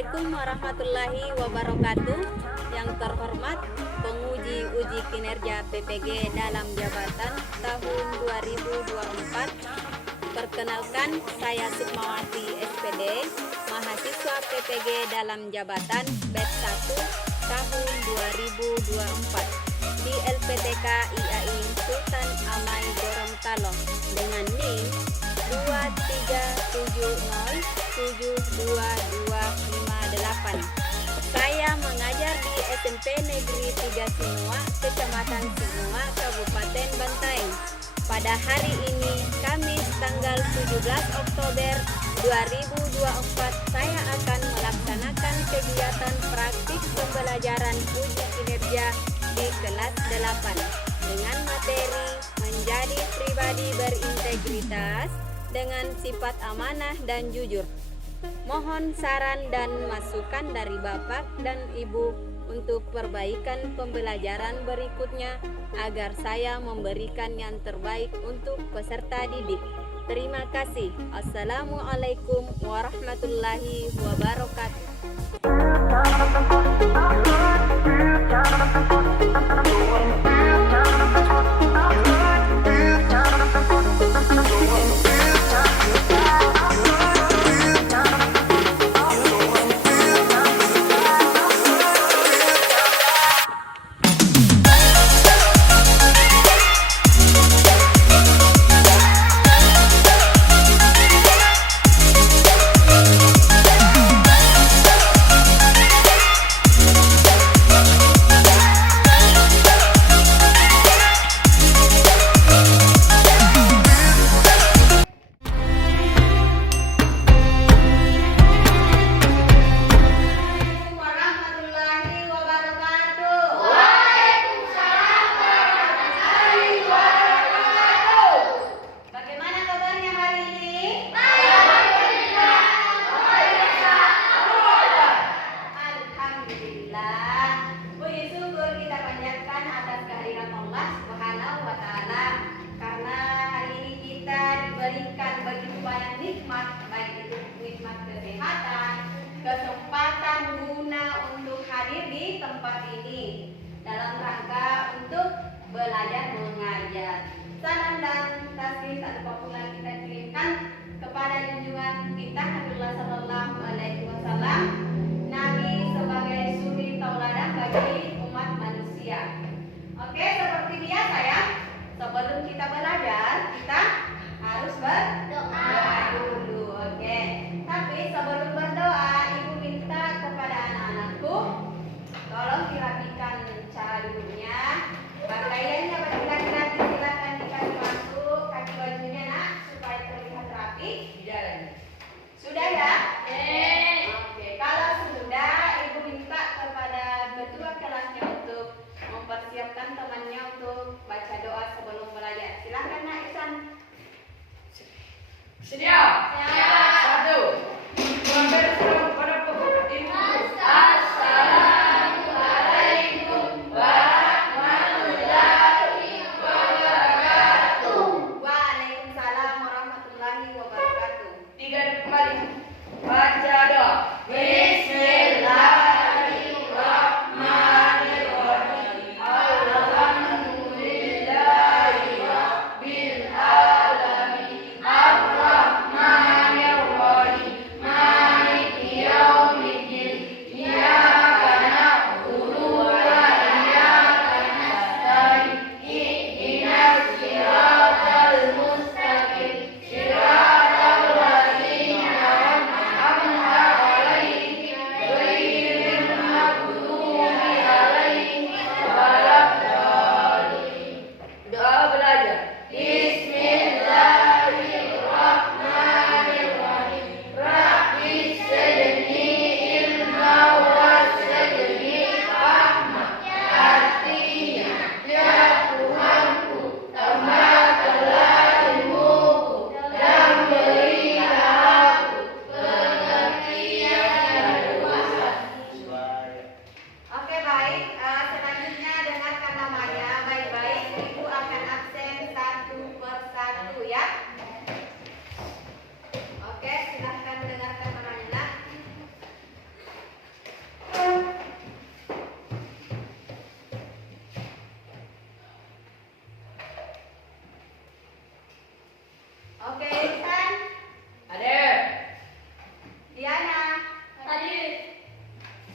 Assalamualaikum warahmatullahi wabarakatuh. Yang terhormat penguji uji kinerja PPG dalam jabatan tahun 2024. Perkenalkan, saya Sukmawati SPD, mahasiswa PPG dalam jabatan batch 1 tahun 2024 di LPTK IAI Sultan Amai Gorontalo dengan NIM 237072258. Saya mengajar di SMP Negeri 3 Sinua, Kecamatan Sinua, Kabupaten Bantaeng. Pada hari ini, Kamis tanggal 17 Oktober 2024, saya akan melaksanakan kegiatan praktik pembelajaran uji kinerja di kelas 8 dengan materi menjadi pribadi berintegritas dengan sifat amanah dan jujur. Mohon saran dan masukan dari Bapak dan Ibu untuk perbaikan pembelajaran berikutnya agar saya memberikan yang terbaik untuk peserta didik. Terima kasih. Assalamualaikum warahmatullahi wabarakatuh. Kesempatan guna untuk hadir di tempat ini dalam rangka untuk belajar mengajar. Salam dan tasbih atau pula kita kirimkan kepada junjungan kita Nabiullah Sallallahu Alaihi Wasallam, Nabi sebagai suri tauladan bagi umat manusia. Oke, seperti biasa ya. Sebelum kita belajar, kita harus berdoa dulu. Oke. Tapi sebelum berdoa, Ibu minta kepada anak-anakku, tolong dirapikan cara duduknya, pakaiannya bagi laki-laki silakan dikasih masuk kaki bajunya nak supaya terlihat rapi di jalan. Sudah ya?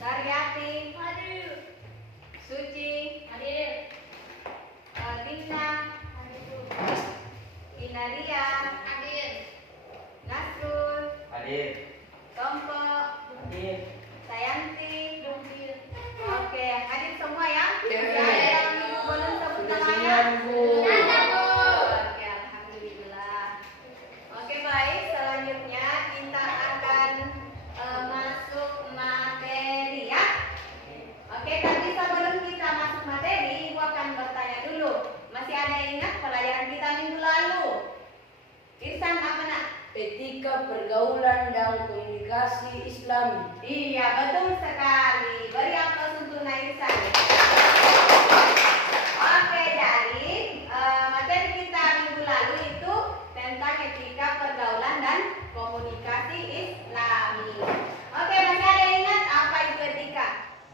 Karyati, Hadir. Suci, Hadir. Tina, Inaria, Hadir. Nasrul, Hadir. Tompo, Hadir. Sayanti. Hadir. Oke, hadir semua ya? Ya. Ada yang belum sebut Sudah namanya? semua, Bu. Ada, Bu. Oke, alhamdulillah. Oke, baik. Selanjutnya kita akan masuk materi ya. Oke, tapi sebelum kita masuk materi, Ibu akan bertanya dulu. Masih ada yang ingat pelajaran kita minggu lalu? Irsan apa nak? Etika pergaulan dan komunikasi Islami. Iya, betul sekali. Beri aplaus untuk Nairsan. Oke, jadi materi kita minggu lalu itu tentang etika pergaulan dan komunikasi Islami. Oke, masih ada yang ingat apa itu etika?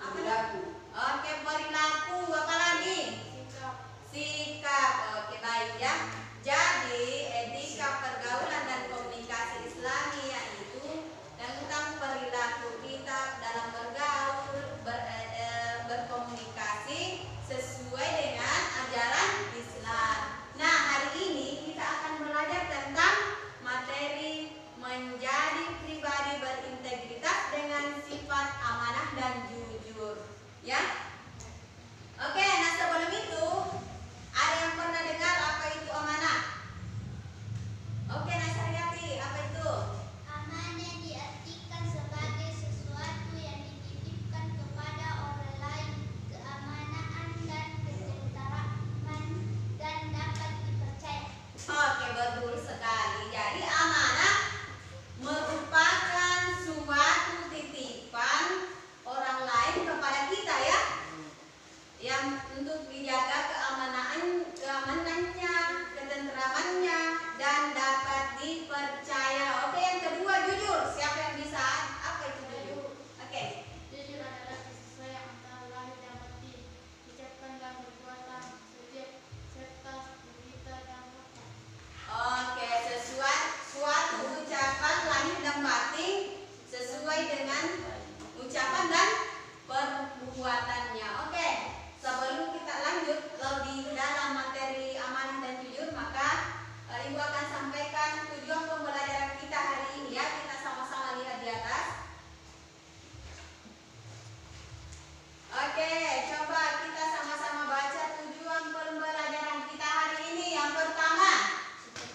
Perilaku. Oke, perilaku. Apa lagi? Sikap. Oke, baik ya. Jadi, etika pergaulan dan komunikasi Islami yaitu tentang perilaku kita dalam bergaul, berkomunikasi sesuai dengan ajaran Islam. Nah, hari ini kita akan belajar tentang materi menjadi pribadi berintegritas dengan sifat amanah dan jujur. Ya. Oke, nah sebelum itu ada yang pernah dengar apa itu amanah? Oke, Nasaryati, apa itu? Amanah diartikan sebagai sesuatu yang dititipkan kepada orang lain, keamanan dan ketentraman dan dapat dipercaya. Oke, betul sekali. Jadi amanah merupakan suatu titipan orang lain kepada kita ya, yang untuk dijaga keamanannya, ketentramannya, dan dapat dipercaya. Oke, yang kedua jujur. Siapa yang bisa? Apa itu jujur? Oke. Jujur adalah kesesuaian antara lahir dan batin, ucapan dan perbuatan, serta berita dan fakta. Oke, suatu ucapan lahir dan batin sesuai dengan ucapan dan perbuatannya. Oke, sebelum kita lanjut lebih dalam materi amanah dan jujur, maka Ibu akan sampaikan tujuan pembelajaran kita hari ini ya. Kita sama-sama lihat di atas. Oke, coba kita sama-sama baca tujuan pembelajaran kita hari ini. Yang pertama,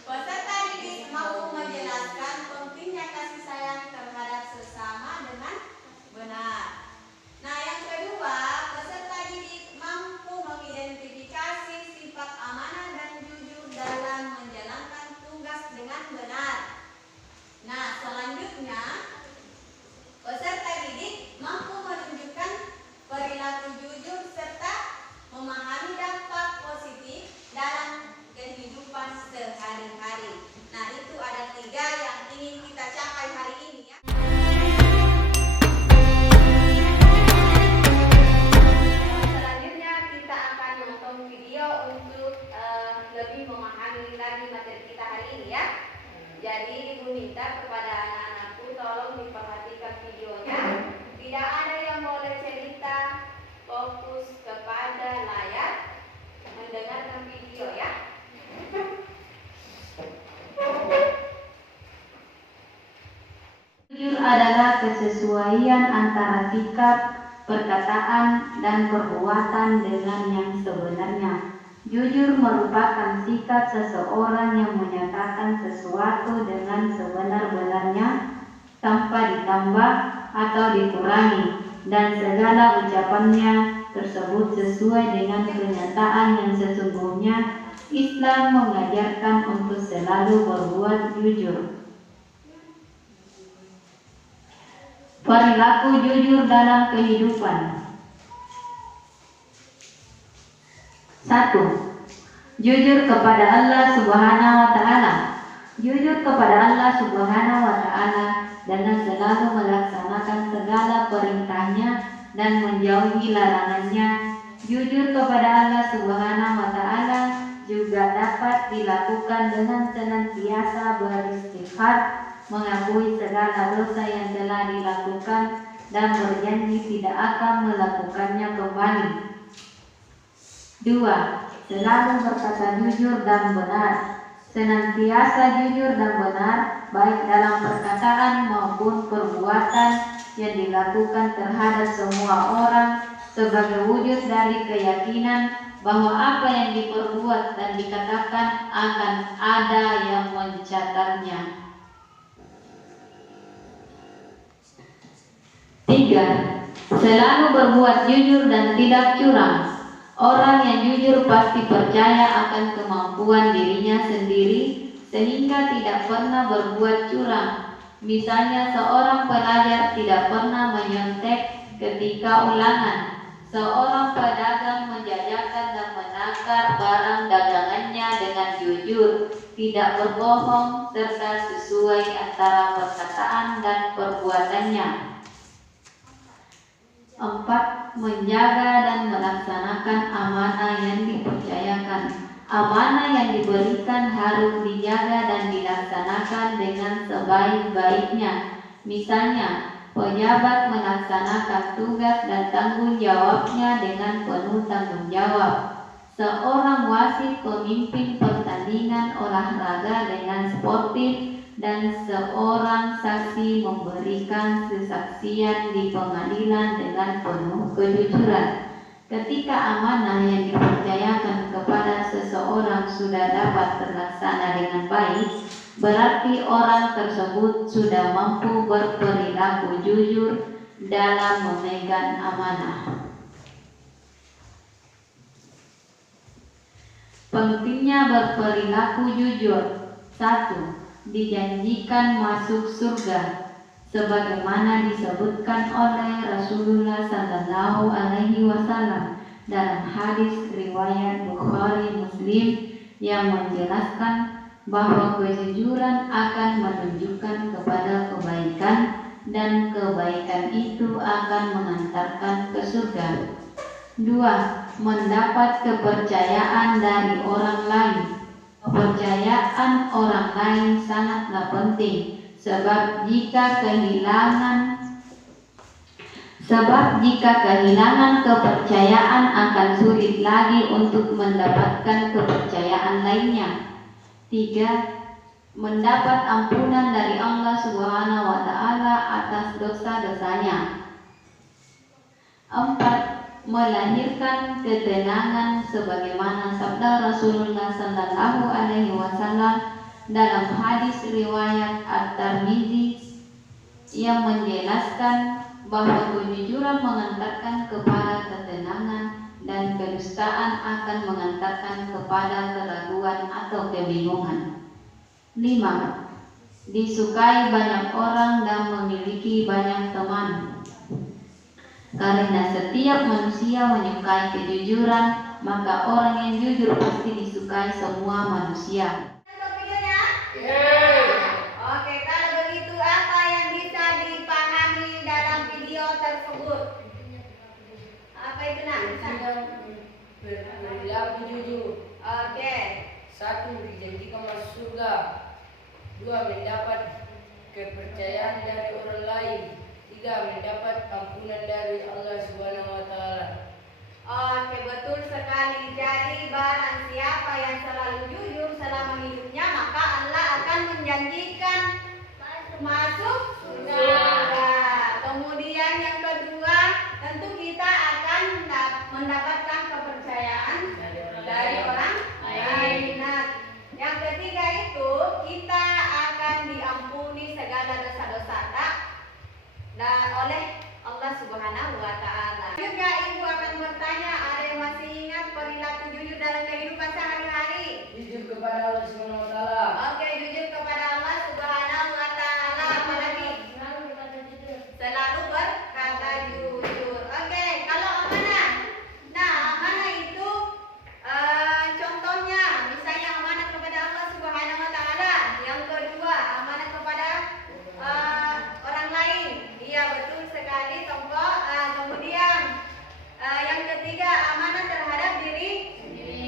peserta didik mau menjelaskan pentingnya kasih sayang terhadap sesama dengan benar. Nah, yang kedua, peserta didik mampu mengidentifikasi sifat amanah dan jujur dalam menjalankan tugas dengan benar. Nah, selanjutnya, peserta didik mampu menunjukkan perilaku jujur serta memahami dampak positif dalam kehidupan sehari-hari. Nah, itu ada 3 yang ingin kita capai hari ini ya. Selanjutnya kita akan menonton video untuk lebih memahami lagi materi kita hari ini ya. Jadi Ibu minta kepada anak-anakku tolong diperhatikan videonya. Tidak ada yang boleh cerita, fokus kepada layar, mendengarkan video ya. Jujur adalah kesesuaian antara sikap, perkataan, dan perbuatan dengan yang sebenarnya. Jujur merupakan sikap seseorang yang menyatakan sesuatu dengan sebenar-benarnya tanpa ditambah atau dikurangi, dan segala ucapannya tersebut sesuai dengan kenyataan yang sesungguhnya. Islam mengajarkan untuk selalu berbuat jujur. Perilaku jujur dalam kehidupan. 1. Jujur kepada Allah Subhanahu wa Ta'ala. Jujur kepada Allah Subhanahu wa Ta'ala dengan selalu melaksanakan segala perintahnya dan menjauhi larangannya. Jujur kepada Allah Subhanahu wa Ta'ala juga dapat dilakukan dengan senantiasa beristighfar, mengakui segala dosa yang telah dilakukan, dan berjanji tidak akan melakukannya kembali. 2. Selalu berkata jujur dan benar. Senantiasa jujur dan benar, baik dalam perkataan maupun perbuatan yang dilakukan terhadap semua orang, sebagai wujud dari keyakinan bahwa apa yang diperbuat dan dikatakan akan ada yang mencatatnya. 3. Selalu berbuat jujur dan tidak curang. Orang yang jujur pasti percaya akan kemampuan dirinya sendiri sehingga tidak pernah berbuat curang. Misalnya seorang pelajar tidak pernah menyontek ketika ulangan. Seorang pedagang menjajakan dan menakar barang dagangannya dengan jujur, tidak berbohong, serta sesuai antara perkataan dan perbuatannya. 4. Menjaga dan melaksanakan amanah yang dipercayakan. Amanah yang diberikan harus dijaga dan dilaksanakan dengan sebaik-baiknya. Misalnya, pejabat melaksanakan tugas dan tanggung jawabnya dengan penuh tanggung jawab. Seorang wasit memimpin pertandingan olahraga dengan sportif, dan seorang saksi memberikan kesaksian di pengadilan dengan penuh kejujuran. Ketika amanah yang dipercayakan kepada seseorang sudah dapat terlaksana dengan baik, berarti orang tersebut sudah mampu berperilaku jujur dalam memegang amanah. Pentingnya berperilaku jujur. 1. Dijanjikan masuk surga, sebagaimana disebutkan oleh Rasulullah Sallallahu Alaihi Wasallam dalam hadis riwayat Bukhari Muslim yang menjelaskan bahwa kejujuran akan menunjukkan kepada kebaikan dan kebaikan itu akan mengantarkan ke surga. 2. Mendapat kepercayaan dari orang lain. Kepercayaan orang lain sangatlah penting, sebab jika kehilangan kepercayaan akan sulit lagi untuk mendapatkan kepercayaan lainnya. 3. Mendapat ampunan dari Allah Subhanahu wa Ta'ala atas dosa-dosanya. 4. Melahirkan ketenangan sebagaimana sabda Rasulullah Sallallahu Alaihi Wasallam dalam hadis riwayat At-Tirmidzi yang menjelaskan bahwa kejujuran mengantarkan kepada ketenangan dan kedustaan akan mengantarkan kepada keraguan atau kebingungan. 5. Disukai banyak orang dan memiliki banyak teman. Karena setiap manusia menyukai kejujuran, maka orang yang jujur pasti disukai semua manusia. Oke, kalau begitu apa yang bisa dipahami dalam video tersebut? Apa itu nak? Berperilaku jujur. Oke. 1. Dijanjikan masuk surga. 2. Mendapat kepercayaan dari orang lain. 3. Mendapat ampunan dari Allah Subhanahu wa Ta'ala. Oke, betul sekali. Jadi barang siapa yang selalu jujur selama hidupnya, maka Allah akan menjanjikan masuk surga. Kemudian yang kedua, tentu kita akan mendapatkan kepercayaan dari orang lain. Nah, yang ketiga itu kita akan diampuni segala dosa-dosa dan oleh Allah Subhanahu wa Ta'ala. Juga ibu akan bertanya, ada yang masih ingat perilaku jujur dalam kehidupan sehari-hari? Jujur kepada Allah Subhanahu wa Ta'ala. Oke, jujur kepada Allah Subhanahu wa Ta'ala. Apalagi? Selalu berkata jujur. Oke, kalau amanah. Nah, amanah itu contohnya, misalnya amanah kepada Allah Subhanahu wa Ta'ala. Yang kedua, amanah kepada orang lain. Iya, betul sekali. Kemudian yang ketiga, amanah terhadap diri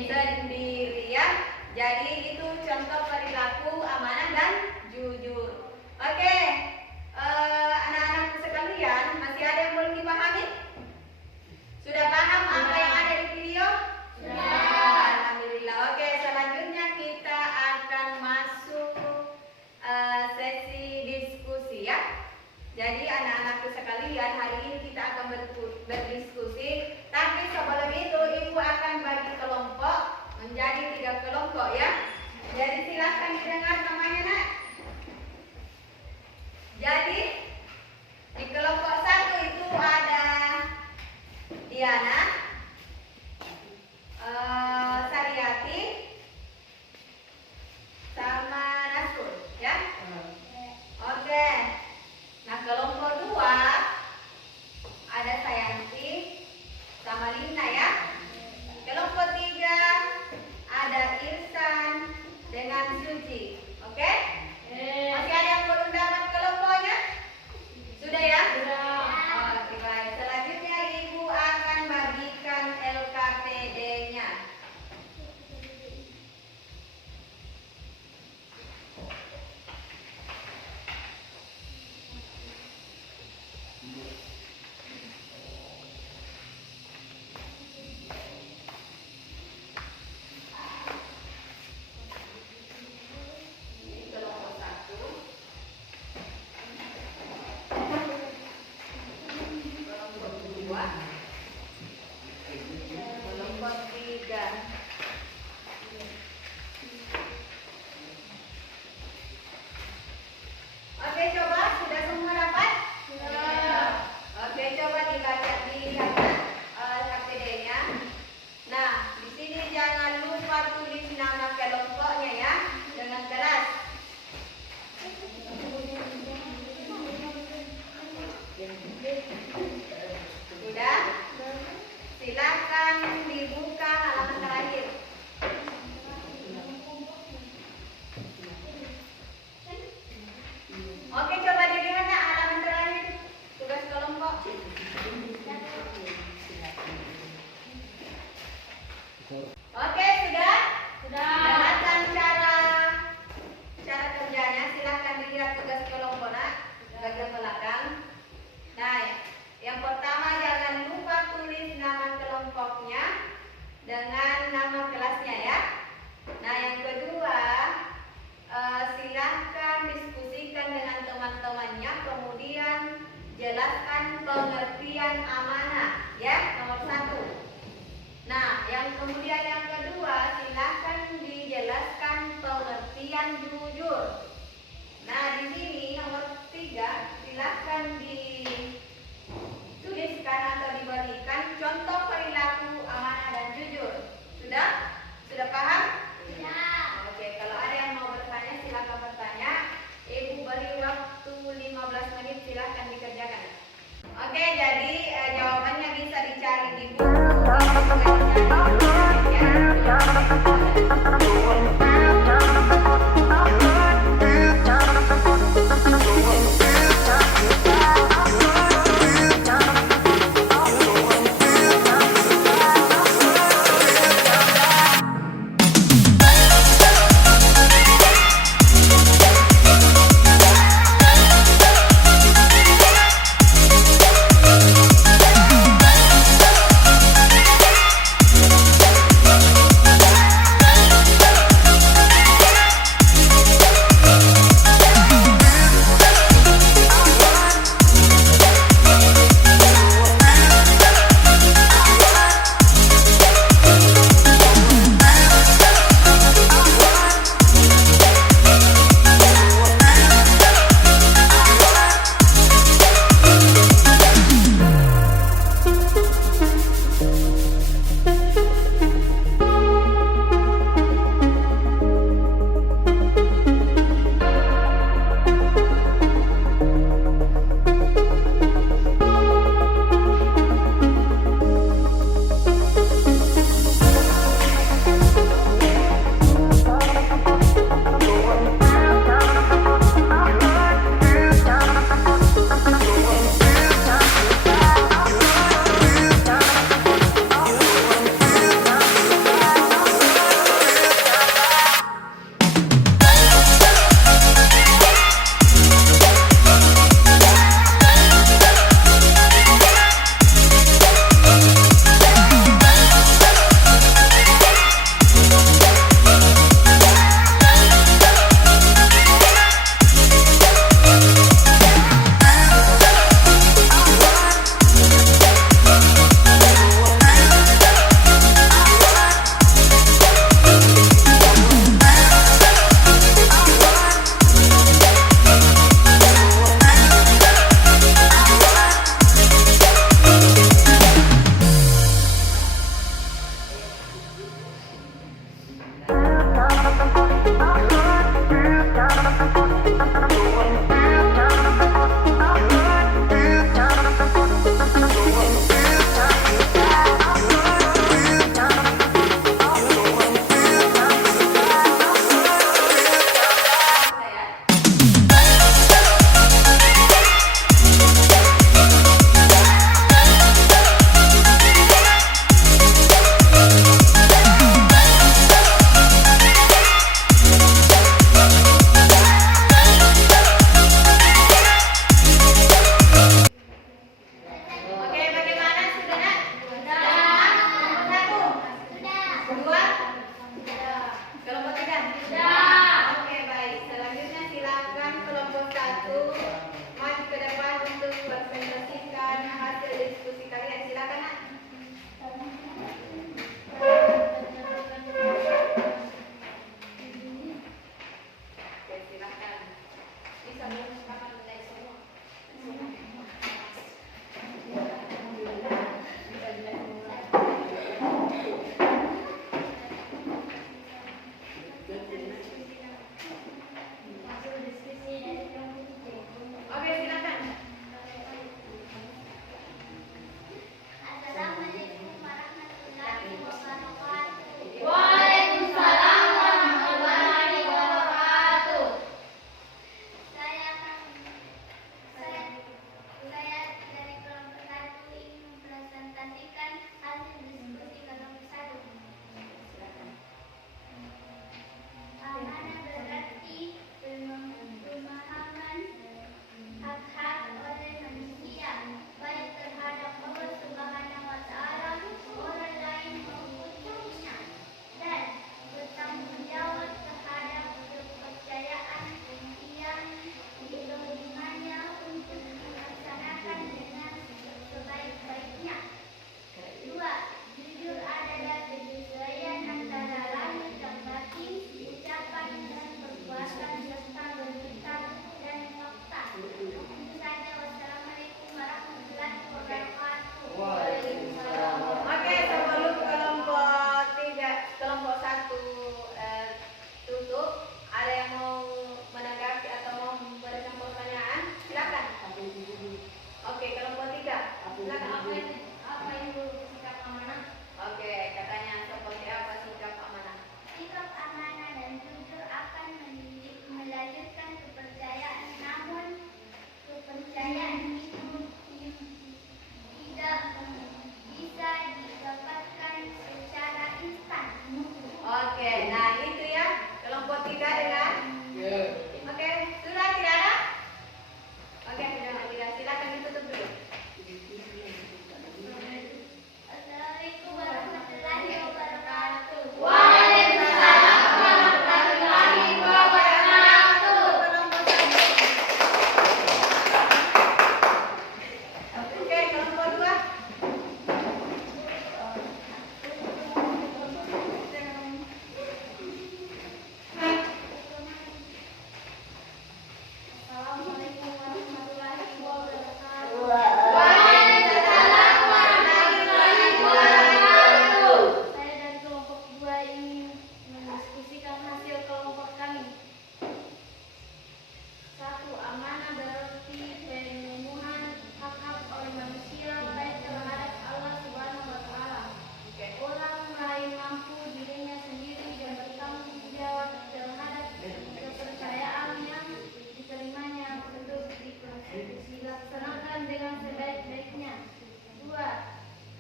sendiri ya. Jadi itu contoh perilaku Kelompok 3. Oke, coba sudah semua dapat? Oke, coba dilihat HPD-nya. Nah, di sini jangan lupa tulis nama kelompoknya ya dengan kelas. Sudah? Silakan dibuka halaman terakhir. Oke, coba dilihat ya, halaman terakhir tugas kelompok. Oke, sudah? Dengarkan cara kerjanya. Silakan dilihat tugas kelompok bagian belakang. Nah, yang pertama jangan lupa tulis nama kelompoknya dengan nama kelasnya ya. Nah, yang kedua silahkan diskusikan dengan teman-temannya, kemudian jelaskan pengertian amanah ya, nomor 1. Nah, yang kedua silahkan dijelaskan pengertian jujur. Nah, di sini nomor 3 silahkan dituliskan atau diberikan contoh perilaku amanah dan jujur. Sudah paham? Oke, kalau ada yang mau bertanya silakan bertanya. Ibu beri waktu 15 menit, silakan dikerjakan. Oke, jadi jawabannya bisa dicari di buku. Ya.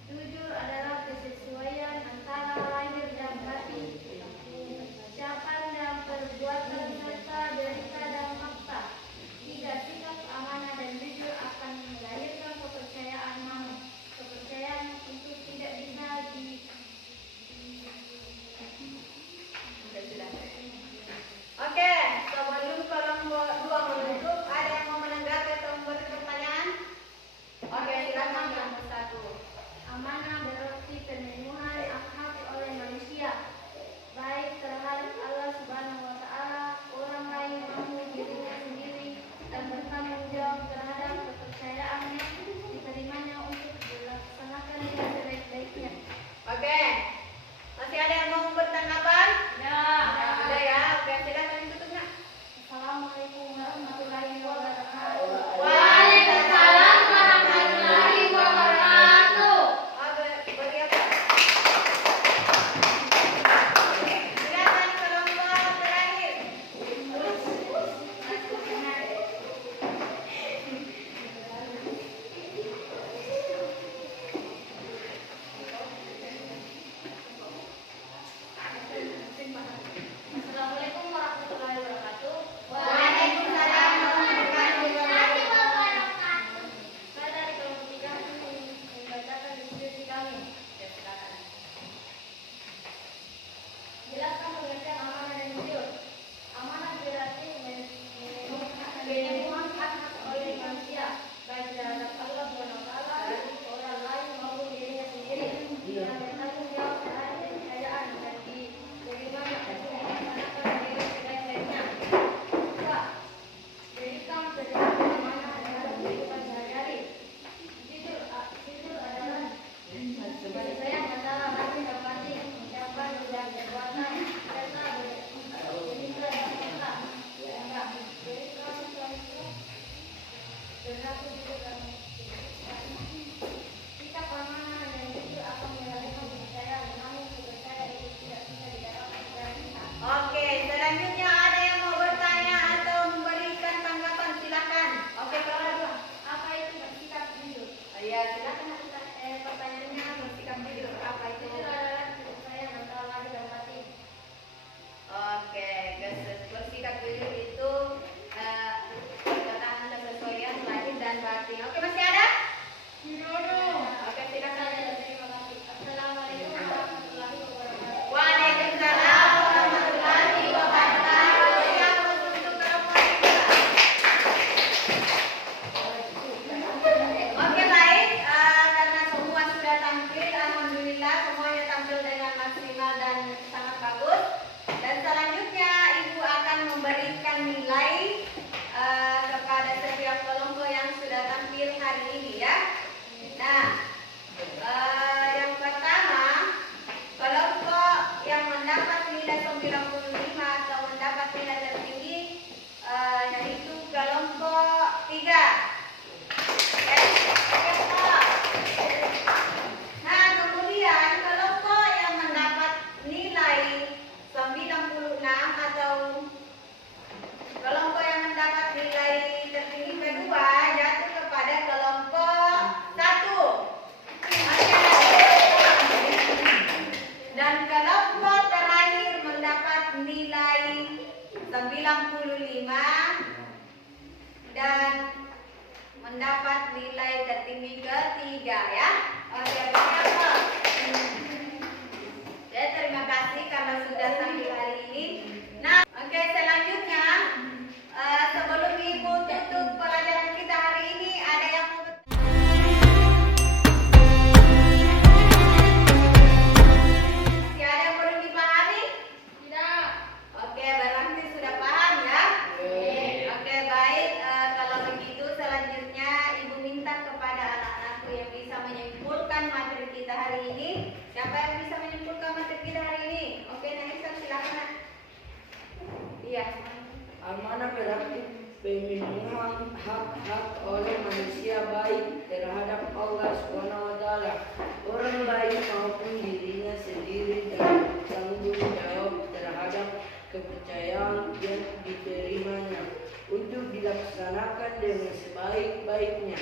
Jujur adalah kesesuaian antara lahir dan batin, ucapan dan perbuatan serta derita dan fakta. Tiga, sikap amanah dan jujur akan melahirkan kepercayaan untuk tidak bisa Oke, sebelum kelompok 2 menutup, ada yang mau menanggapi atau memberi pertanyaan? Oke, silakan kelompok 1. Amanah berarti pemenuhan hak oleh manusia, baik terhadap Allah Subhanahu wa Ta'ala, orang lain maupun dirinya sendiri, dan bertanggung jawab terhadap kepercayaan yang diterimanya untuk dilaksanakan dengan sebaik-baiknya. Oke, masih ada yang mau memberi tanggapan? Ya. Ada ya, oke silakan tutup nak. Assalamualaikum warahmatullahi wabarakatuh. Waalaikumsalam warahmatullahi wabarakatuh. Bagi apa? Silakan kelompok terakhir. Assalamualaikum warahmatullahi wabarakatuh. Waalaikumsalam warahmatullahi wabarakatuh. Saya dari kelompok 3 membacakan diskusi kami. Ya, silakan. Jelaskan pengertian amanah dan jujur. Amanah berarti pemenuhan hak oleh manusia, baik terhadap Allah Subhanahu wa Ta'ala, orang lain maupun dirinya sendiri, dan bertanggung jawab terhadap kepercayaan dan diterimanya untuk melaksanakan dengan sebaik-baiknya. 2. Berikan perjalanan amanah dalam kehidupan sehari-hari. Jujur adalah kesesuaian antara lahir dan batin, ucapan dan perbuatan serta derita dan fakta. Berlaku jujur dan sikap amanah dan jujur akan melahirkan kepercayaan, namun kepercayaan itu tidak bisa didapatkan secara instan. Oke, selanjutnya ada yang mau bertanya atau memberikan tanggapan, silakan. Oke, kelompok 2. Apa itu bersikap jujur? Ya, silakan pertanyaannya bersikap jujur. Apa itu? Jujur adalah kesesuaian antara lahir dan batin. Oke, bersikap jujur itu perkataan kesesuaian lahir dan batin. Oke, masih ada? Oke, silakan. Terima kasih. Assalamualaikum warahmatullahi wabarakatuh. Waalaikumsalam warahmatullahi wabarakatuh. Yang untuk kelompok 3. Oke, baik. Karena semua sudah tampil, alhamdulillah semuanya tampil dengan maksimal dan sangat bagus. Dan selanjutnya Ibu akan memberikan nilai kepada setiap kelompok yang sudah tampil hari ini ya. Nah, yang pertama, kelompok yang mendapat nilai 95 atau mendapat nilai tertinggi yaitu kelompok 3. Nah, kemudian kelompok yang mendapat nilai 96 atau kelompok yang mendapat nilai tertinggi kedua jatuh kepada kelompok 1. Dan kelompok terakhir mendapat nilai 95 dan mendapat nilai tertinggi ketiga ya. Oke, siapa? Ya, terima kasih karena sudah tampil hari ini. Nah, oke selanjutnya sebelum Ibu tutup pelajaran kita hari ini ada yang mau masih ada yang belum dipahami? Tidak. Oke, berarti sudah paham ya? Oke, baik. Kalau begitu selanjutnya Ibu minta kepada anak-anakku yang bisa menyimpulkan materi kita hari ini. Siapa yang bisa menyimpulkan materi kita hari ini? Oke, Naisan silakan. Iya. Amanah berarti pemenuhan hak-hak oleh manusia baik terhadap Allah Subhanahu wa Ta'ala, orang lain maupun dirinya sendiri, dan tanggung jawab terhadap kepercayaan yang diterimanya untuk dilaksanakan dengan sebaik-baiknya.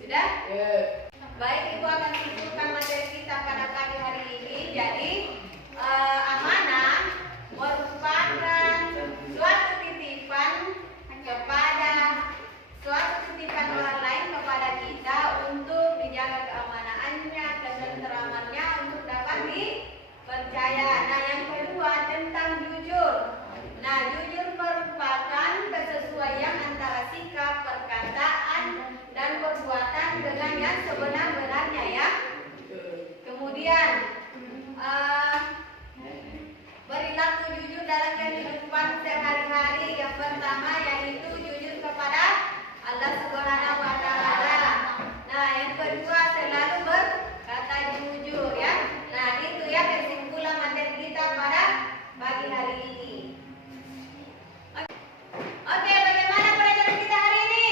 Sudah? Ya. Baik, Ibu akan simpulkan materi kita pada pagi hari ini. Jadi, amanah merupakan suatu titipan orang lain kepada kita untuk dijaga keamanahannya, ketenteramannya untuk dapat dipercaya. Nah, yang kedua tentang jujur. Nah, jujur merupakan kesesuaian antara sikap, perkataan, dan perbuatan dengan yang sebenar-benarnya ya. Kemudian perilaku jujur dalam kehidupan sehari-hari. Yang pertama yaitu jujur kepada Allah Subhanahu wa taala. Nah, yang kedua selalu berkata jujur ya. Nah, itu ya kesimpulan materi kita pada pagi hari ini. Oke, bagaimana pelajaran kita hari ini?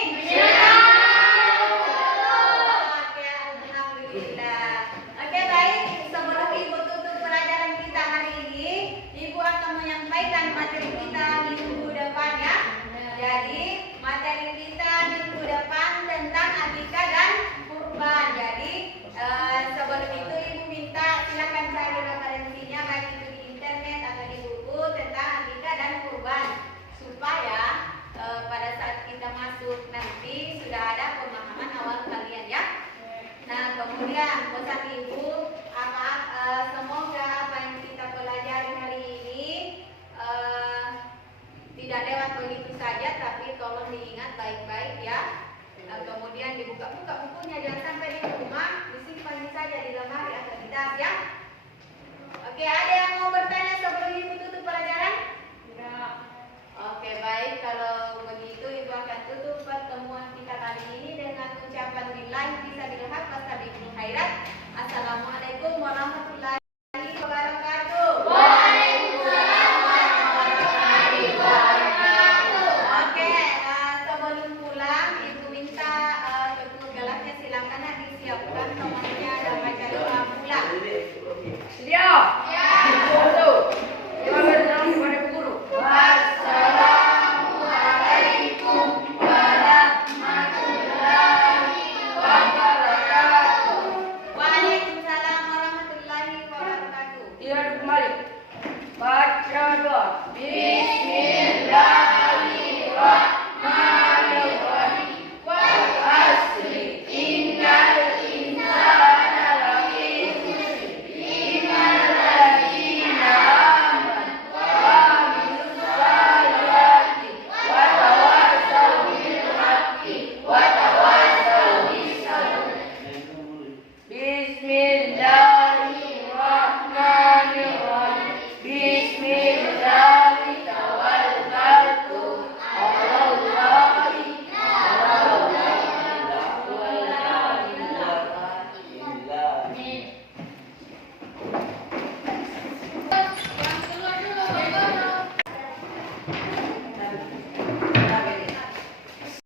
Oke, alhamdulillah. Oke, baik. Sebelum Ibu tutup pelajaran kita hari ini, Ibu akan menyampaikan materi kita minggu depan ya. Jadi, materi kita minggu depan tentang akikah dan kurban. Jadi, sebelum itu Ibu minta silakan cari referensinya baik itu di internet atau di buku tentang akikah dan kurban supaya pada saat kita masuk nanti sudah ada pemahaman awal kalian ya. Nah, kemudian pesan Ibu semoga apa yang kita pelajari hari ini tidak lewat begitu saja, tapi tolong diingat baik-baik ya. Kemudian dibuka-buka bukunya, jangan sampai di rumah, disimpan saja di lemari atau di tas ya. Oke, ada yang mau bertanya sebelum Ibu tutup pelajaran? Oke, baik. Kalau